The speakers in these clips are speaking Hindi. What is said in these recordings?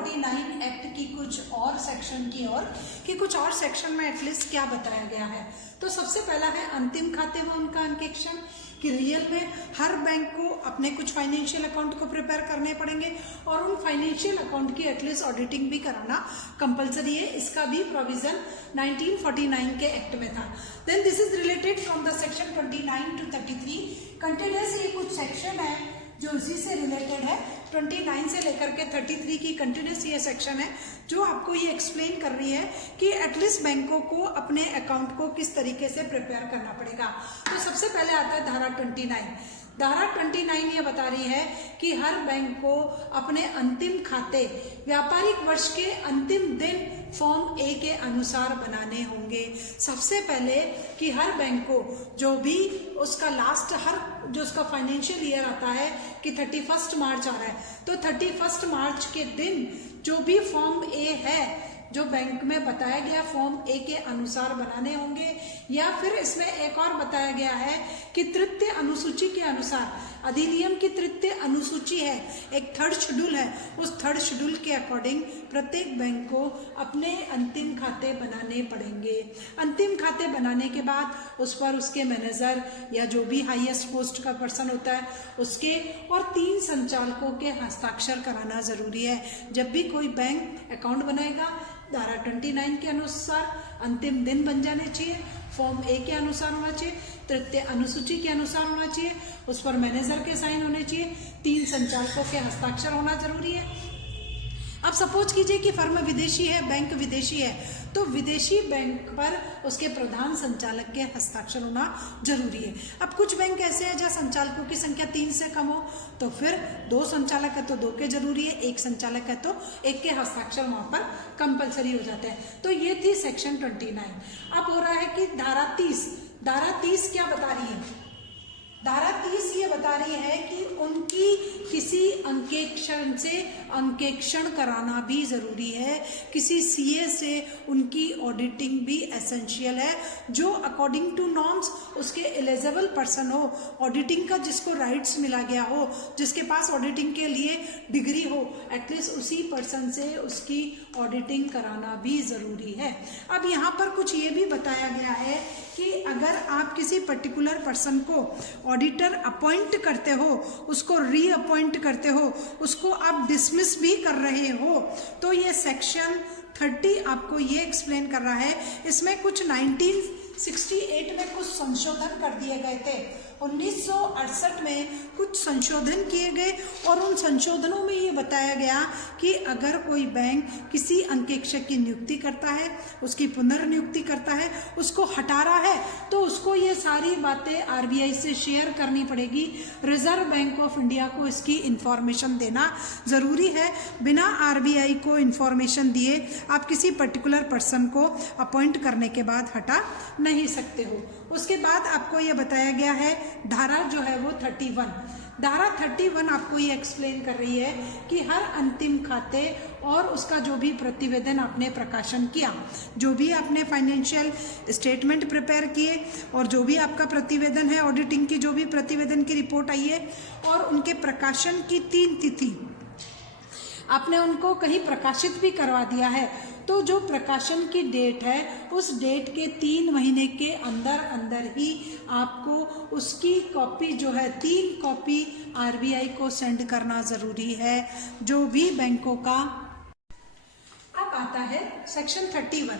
1949 एक्ट की कुछ और सेक्शन की ओर कि कुछ और सेक्शन में एटलीस्ट क्या बताया गया है। तो सबसे पहला है अंतिम खाते व उनका अंकेक्षण, कि रियल में हर बैंक को अपने कुछ फाइनेंशियल अकाउंट को प्रिपेयर करने पड़ेंगे और उन फाइनेंशियल अकाउंट की एटलीस्ट ऑडिटिंग भी कराना कंपलसरी है। इसका भी प्रोविजन 1949 के एक्ट में था। Then this is related from the section 29 to 33। Continuous ये कुछ सेक्शन है जो उसी से रिलेटेड है। 29 से लेकर के 33 की कंटिन्यूस ये सेक्शन है जो आपको ये एक्सप्लेन कर रही है कि एटलीस्ट बैंकों को अपने अकाउंट को किस तरीके से प्रिपेयर करना पड़ेगा। तो सबसे पहले आता है धारा 29। धारा 29 ये बता रही है कि हर बैंक को अपने अंतिम खाते व्यापारिक वर्ष के अंतिम दिन फॉर्म ए के अनुसार बनाने होंगे। सबसे पहले कि हर बैंक को जो भी उसका लास्ट जो उसका फाइनेंशियल ईयर आता है कि 31 मार्च आ रहा है, तो 31 मार्च के दिन जो भी फॉर्म ए है जो बैंक में बताया गया फॉर्म ए के अनुसार बनाने होंगे। या फिर इसमें एक और बताया गया है कि तृतीय अनुसूची के अनुसार, अधिनियम की तृतीय अनुसूची है, एक थर्ड शेड्यूल है, उस थर्ड शेड्यूल के अकॉर्डिंग प्रत्येक बैंक को अपने अंतिम खाते बनाने पड़ेंगे। अंतिम खाते बनाने के बाद उस पर उसके मैनेजर या जो भी हाईएस्ट पोस्ट का पर्सन होता है उसके और 3 संचालकों के हस्ताक्षर कराना जरूरी है। जब भी कोई बैंक अकाउंट बनाएगा धारा 29 के अनुसार अंतिम दिन बन जाने चाहिए, फॉर्म ए के अनुसार होना चाहिए, तृतीय अनुसूची के अनुसार होना चाहिए, उस पर मैनेजर के साइन होने चाहिए, 3 संचालकों के हस्ताक्षर होना जरूरी है। अब सपोज कीजिए कि फर्म विदेशी है, बैंक विदेशी है, तो विदेशी बैंक पर उसके प्रधान संचालक के हस्ताक्षर होना जरूरी है। अब कुछ बैंक ऐसे हैं जहाँ संचालकों की संख्या 3 से कम हो, तो फिर 2 संचालक है तो 2 के जरूरी है, 1 संचालक है तो 1 के हस्ताक्षर वहां पर कंपलसरी हो जाते हैं। तो ये थी सेक्शन 29। अब हो रहा है कि धारा 30 क्या बता रही है? धारा 30 ये बता रही है कि उनकी किसी अंकेक्षण से अंकेक्षण कराना भी जरूरी है, किसी सीए से उनकी ऑडिटिंग भी एसेंशियल है, जो अकॉर्डिंग टू नॉर्म्स उसके एलिजिबल पर्सन हो, ऑडिटिंग का जिसको राइट्स मिला गया हो, जिसके पास ऑडिटिंग के लिए डिग्री हो, एटलीस्ट उसी पर्सन से उसकी ऑडिटिंग कराना भी जरूरी है। अब यहाँ पर कुछ ये भी बताया गया है कि अगर आप किसी पर्टिकुलर पर्सन को ऑडिटर अपॉइंट करते हो, उसको रीअपॉइंट करते हो, उसको आप डिसमिस भी कर रहे हो, तो ये सेक्शन 30 आपको ये एक्सप्लेन कर रहा है। इसमें कुछ 1968 में कुछ संशोधन कर दिए गए थे, 1968 में कुछ संशोधन किए गए और उन संशोधनों में ये बताया गया कि अगर कोई बैंक किसी अंकेक्षक की नियुक्ति करता है, उसकी पुनर्नियुक्ति करता है, उसको हटा रहा है, तो उसको ये सारी बातें आरबीआई से शेयर करनी पड़ेगी। रिजर्व बैंक ऑफ इंडिया को इसकी इंफॉर्मेशन देना ज़रूरी है। बिना आरबीआई को इंफॉर्मेशन दिए आप किसी पर्टिकुलर पर्सन को अपॉइंट करने के बाद हटा नहीं सकते हो। उसके बाद आपको ये बताया गया है धारा जो है वो 31। धारा 31 आपको ये एक्सप्लेन कर रही है कि हर अंतिम खाते और उसका जो भी प्रतिवेदन आपने प्रकाशन किया, जो भी आपने फाइनेंशियल स्टेटमेंट प्रिपेयर किए और जो भी आपका प्रतिवेदन है, ऑडिटिंग की जो भी प्रतिवेदन की रिपोर्ट आई है और उनके प्रकाशन की 3 तिथि आपने उनको कहीं प्रकाशित भी करवा दिया है, तो जो प्रकाशन की डेट है उस डेट के 3 महीने के अंदर ही आपको उसकी कॉपी जो है 3 कॉपी आरबीआई को सेंड करना ज़रूरी है, जो भी बैंकों का। अब आता है सेक्शन 31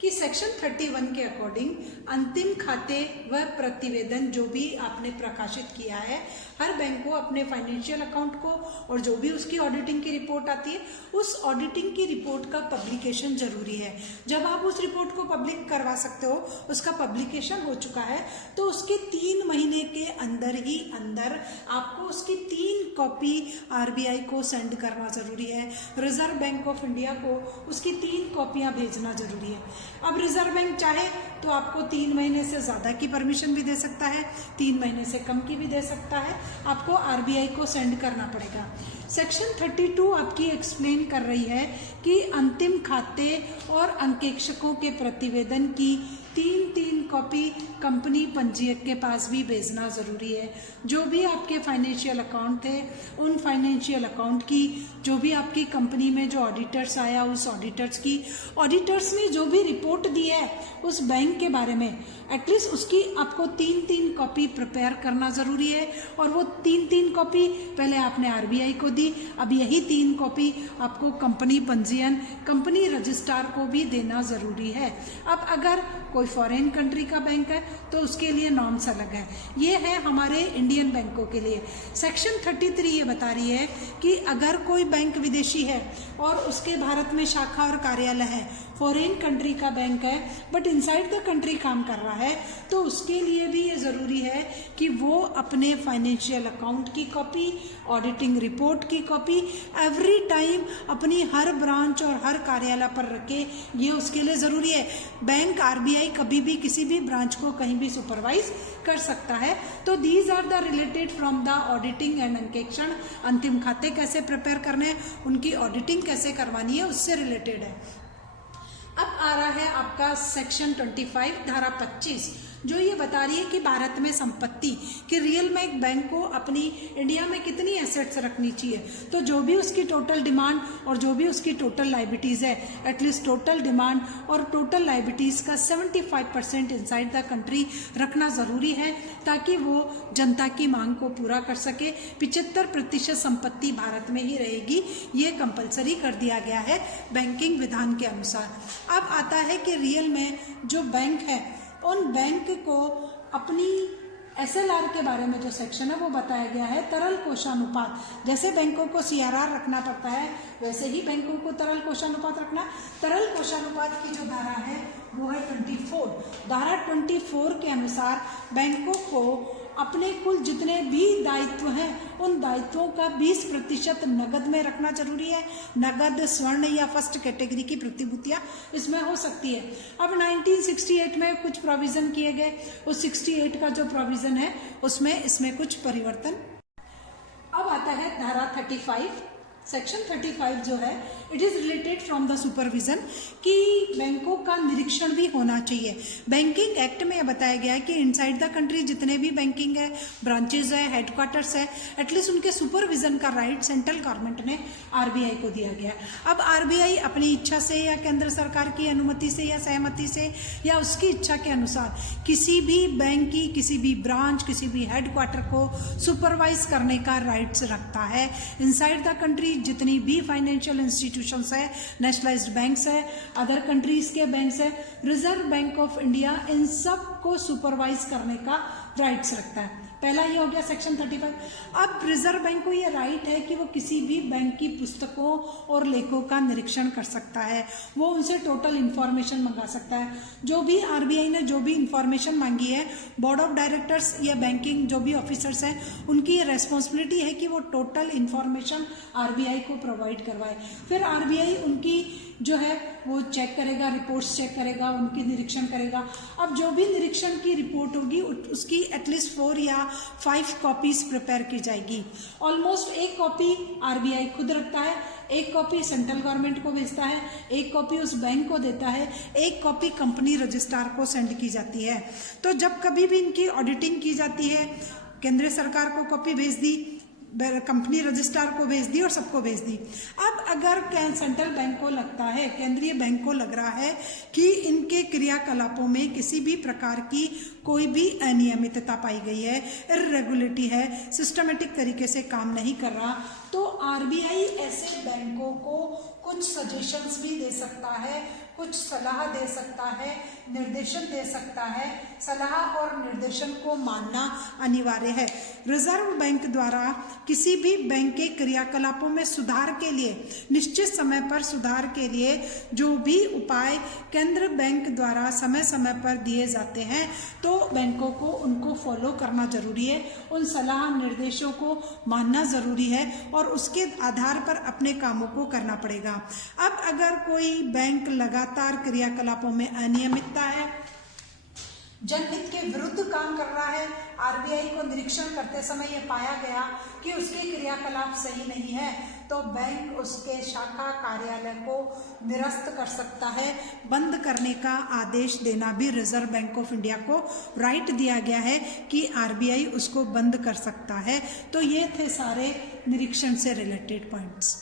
कि सेक्शन 31 के अकॉर्डिंग अंतिम खाते व प्रतिवेदन जो भी आपने प्रकाशित किया है, हर बैंक को अपने फाइनेंशियल अकाउंट को और जो भी उसकी ऑडिटिंग की रिपोर्ट आती है उस ऑडिटिंग की रिपोर्ट का पब्लिकेशन जरूरी है। जब आप उस रिपोर्ट को पब्लिक करवा सकते हो, उसका पब्लिकेशन हो चुका है, तो उसके 3 महीने के अंदर आपको उसकी 3 कॉपी आरबीआई को सेंड करना जरूरी है। रिजर्व बैंक ऑफ इंडिया को उसकी 3 कॉपियां भेजना जरूरी है। अब रिजर्व बैंक चाहे तो आपको 3 महीने से ज़्यादा की परमिशन भी दे सकता है, 3 महीने से कम की भी दे सकता है, आपको आरबीआई को सेंड करना पड़ेगा। सेक्शन 32 आपकी एक्सप्लेन कर रही है कि अंतिम खाते और अंकेक्षकों के प्रतिवेदन की तीन कॉपी कंपनी पंजीयक के पास भी भेजना ज़रूरी है। जो भी आपके फाइनेंशियल अकाउंट थे, उन फाइनेंशियल अकाउंट की, जो भी आपकी कंपनी में जो ऑडिटर्स आया, उस ऑडिटर्स ने जो भी रिपोर्ट दी है उस बैंक के बारे में, एटलीस्ट उसकी आपको तीन कॉपी प्रिपेयर करना ज़रूरी है। और वो तीन कॉपी पहले आपने आरबीआई को दी, अब यही 3 कॉपी आपको कंपनी पंजीयन, कंपनी रजिस्ट्रार को भी देना ज़रूरी है। अब अगर कोई फॉरेन कंट्री का बैंक है तो उसके लिए नॉर्म्स अलग है। ये है हमारे इंडियन बैंकों के लिए। सेक्शन 33 ये बता रही है कि अगर कोई बैंक विदेशी है और उसके भारत में शाखा और कार्यालय है, फॉरेन कंट्री का बैंक है बट इनसाइड द कंट्री काम कर रहा है, तो उसके लिए भी ये ज़रूरी है कि वो अपने फाइनेंशियल अकाउंट की कॉपी, ऑडिटिंग रिपोर्ट की कॉपी एवरी टाइम अपनी हर ब्रांच और हर कार्यालय पर रखे। ये उसके लिए ज़रूरी है। बैंक आरबीआई कभी भी किसी भी ब्रांच को कहीं भी सुपरवाइज कर सकता है। तो these are the related from the auditing and अंकेक्षण। अंतिम खाते कैसे प्रिपेयर करने हैं, उनकी ऑडिटिंग कैसे करवानी है, उससे रिलेटेड है। अब आ रहा है आपका सेक्शन 25 धारा 25, जो ये बता रही है कि भारत में संपत्ति कि रियल में एक बैंक को अपनी इंडिया में कितनी एसेट्स रखनी चाहिए। तो जो भी उसकी टोटल डिमांड और जो भी उसकी टोटल लाइबिलिटीज़ है, एटलीस्ट टोटल डिमांड और टोटल लाइबिलिटीज़ का 75% इनसाइड द कंट्री रखना ज़रूरी है, ताकि वो जनता की मांग को पूरा कर सके। 75% संपत्ति भारत में ही रहेगी, ये कंपलसरी कर दिया गया है बैंकिंग विधान के अनुसार। अब आता है कि रियल में जो बैंक है, उन बैंक को अपनी एसएलआर के बारे में जो सेक्शन है वो बताया गया है। तरल कोषानुपात, जैसे बैंकों को सीआरआर रखना पड़ता है वैसे ही बैंकों को तरल कोषानुपात रखना। तरल कोषानुपात की जो धारा है वो है 24। धारा 24 के अनुसार बैंकों को अपने कुल जितने भी दायित्व हैं उन दायित्वों का 20% नगद में रखना जरूरी है। नगद, स्वर्ण या फर्स्ट कैटेगरी की प्रतिभूतियां इसमें हो सकती है। अब 1968 में कुछ प्रोविजन किए गए, उस 68 का जो प्रोविजन है उसमें इसमें कुछ परिवर्तन। अब आता है धारा 35। सेक्शन 35 जो है it is related from the supervision कि बैंकों का निरीक्षण भी होना चाहिए। बैंकिंग एक्ट में बताया गया है कि इनसाइड द कंट्री जितने भी बैंकिंग है, ब्रांचेज है, हेडक्वार्टर्स है, एटलीस्ट उनके सुपरविजन का राइट सेंट्रल गवर्नमेंट ने आरबीआई को दिया गया है। अब आरबीआई अपनी इच्छा से या केंद्र सरकार की अनुमति से या सहमति से या उसकी इच्छा के अनुसार किसी भी बैंक की किसी भी ब्रांच, किसी भी हेडक्वार्टर को सुपरवाइज करने का राइट्स रखता है। इनसाइड द कंट्री जितनी भी फाइनेंशियल इंस्टीट्यूशंस है, नेशनलाइज्ड बैंक्स है, अदर कंट्रीज के बैंक्स है, reserve bank of India in सब को सुपरवाइज करने का राइट्स रखता है। पहला ये हो गया सेक्शन 35। अब रिजर्व बैंक को ये राइट है कि वो किसी भी बैंक की पुस्तकों और लेखों का निरीक्षण कर सकता है, वो उनसे टोटल इन्फॉर्मेशन मंगा सकता है। जो भी आरबीआई ने जो भी इन्फॉर्मेशन मांगी है, बोर्ड ऑफ डायरेक्टर्स या बैंकिंग जो भी ऑफिसर्स हैं उनकी ये रेस्पॉन्सिबिलिटी है कि वो टोटल इन्फॉर्मेशन आरबीआई को प्रोवाइड करवाए। फिर आरबीआई उनकी जो है वो चेक करेगा, रिपोर्ट्स चेक करेगा, उनकी निरीक्षण करेगा। अब जो भी निरीक्षण की रिपोर्ट होगी उसकी एटलीस्ट 4 या 5 कॉपीज प्रिपेयर की जाएगी। ऑलमोस्ट 1 कॉपी आरबीआई खुद रखता है, 1 कॉपी सेंट्रल गवर्नमेंट को भेजता है, 1 कॉपी उस बैंक को देता है, 1 कॉपी कंपनी रजिस्ट्रार को सेंड की जाती है। तो जब कभी भी इनकी ऑडिटिंग की जाती है, केंद्र सरकार को कॉपी भेज दी, कंपनी रजिस्ट्रार को भेज दी और सबको भेज दी। अब अगर सेंट्रल बैंक को लगता है, केंद्रीय बैंक को लग रहा है कि इनके क्रियाकलापों में किसी भी प्रकार की कोई भी अनियमितता पाई गई है, इर्रेगुलरिटी है, सिस्टमेटिक तरीके से काम नहीं कर रहा, तो आरबीआई ऐसे बैंकों को कुछ सजेशंस भी दे सकता है, कुछ सलाह दे सकता है, निर्देशन दे सकता है। सलाह और निर्देशन को मानना अनिवार्य है। रिजर्व बैंक द्वारा किसी भी बैंक के क्रियाकलापों में सुधार के लिए, निश्चित समय पर सुधार के लिए जो भी उपाय केंद्र बैंक द्वारा समय समय पर दिए जाते हैं, तो बैंकों को उनको फॉलो करना जरूरी है, उन सलाह निर्देशों को मानना जरूरी है और उसके आधार पर अपने कामों को करना पड़ेगा। अब अगर कोई बैंक लगातार क्रियाकलापों में अनियमितता है, जनहित के विरुद्ध काम कर रहा है, आरबीआई को निरीक्षण करते समय यह पाया गया कि उसके क्रियाकलाप सही नहीं है, तो बैंक उसके शाखा कार्यालय को निरस्त कर सकता है। बंद करने का आदेश देना भी रिजर्व बैंक ऑफ इंडिया को राइट दिया गया है कि आरबीआई उसको बंद कर सकता है। तो ये थे सारे निरीक्षण से रिलेटेड पॉइंट्स।